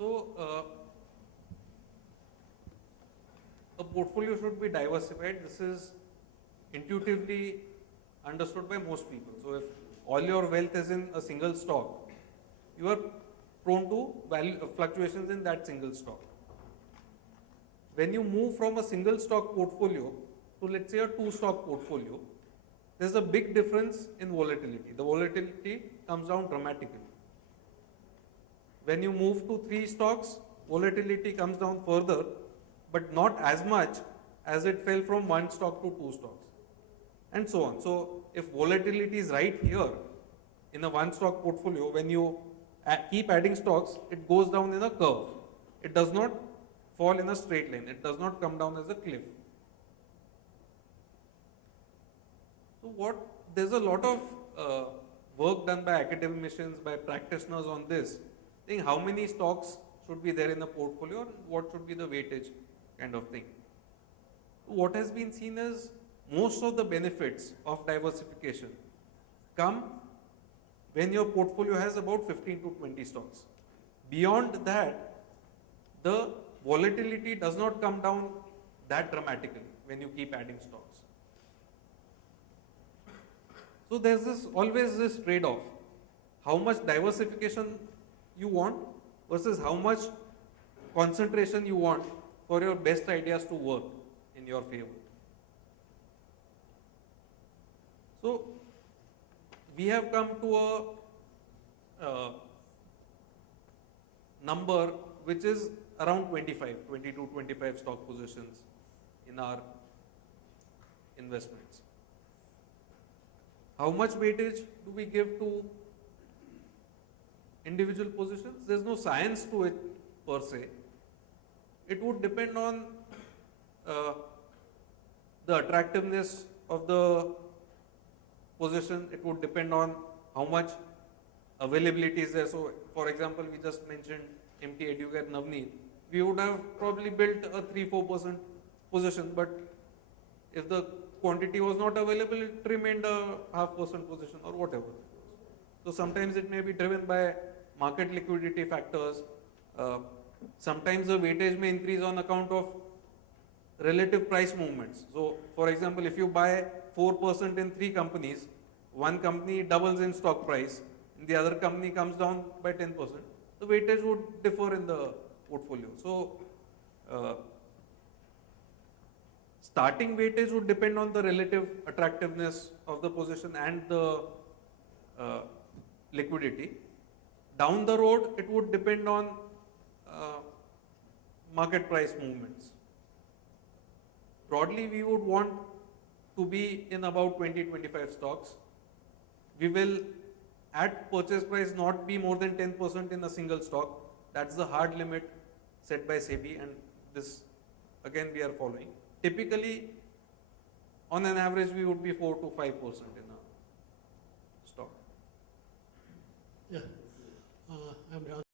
A portfolio should be diversified. This is intuitively understood by most people. So if all your wealth is in a single stock, you are prone to fluctuations in that single stock. When you move from a single stock portfolio to, let's say, a two stock portfolio, there's a big difference in volatility. The volatility comes down dramatically. When you move to three stocks, volatility comes down further, but not as much as it fell from one stock to two stocks, and so on. So if volatility is right here in a one stock portfolio, when you keep adding stocks, it goes down in a curve. It does not fall in a straight line. It does not come down as a cliff. So there's a lot of work done by academicians, by practitioners on this, saying how many stocks should be there in a portfolio and what should be the weightage kind of thing. What has been seen is most of the benefits of diversification come when your portfolio has about 15 to 20 stocks. Beyond that, the volatility does not come down that dramatically when you keep adding stocks. So there's always this trade-off. How much diversification you want versus how much concentration you want for your best ideas to work in your favor. So we have come to a number which is around 20 to 25 stock positions in our investments. How much weightage do we give to individual positions? There's no science to it per se. It would depend on the attractiveness of the position. It would depend on how much availability is there. So, for example, we just mentioned MT Educare Navneet. We would have probably built a 3-4% position, but if the quantity was not available, it remained a 0.5% position or whatever. So sometimes it may be driven by market liquidity factors. Sometimes the weightage may increase on account of relative price movements. So, for example, if you buy 4% in 3 companies, one company doubles in stock price, and the other company comes down by 10%, the weightage would differ in the portfolio. So, starting weightage would depend on the relative attractiveness of the position and the liquidity. Down the road, it would depend on market price movements. Broadly, we would want to be in about 20-25 stocks. We will, at purchase price, not be more than 10% in a single stock. That's the hard limit set by SEBI, and this, again, we are following. Typically, on an average, we would be 4 to 5% in a stock. Yeah, I'm Raj.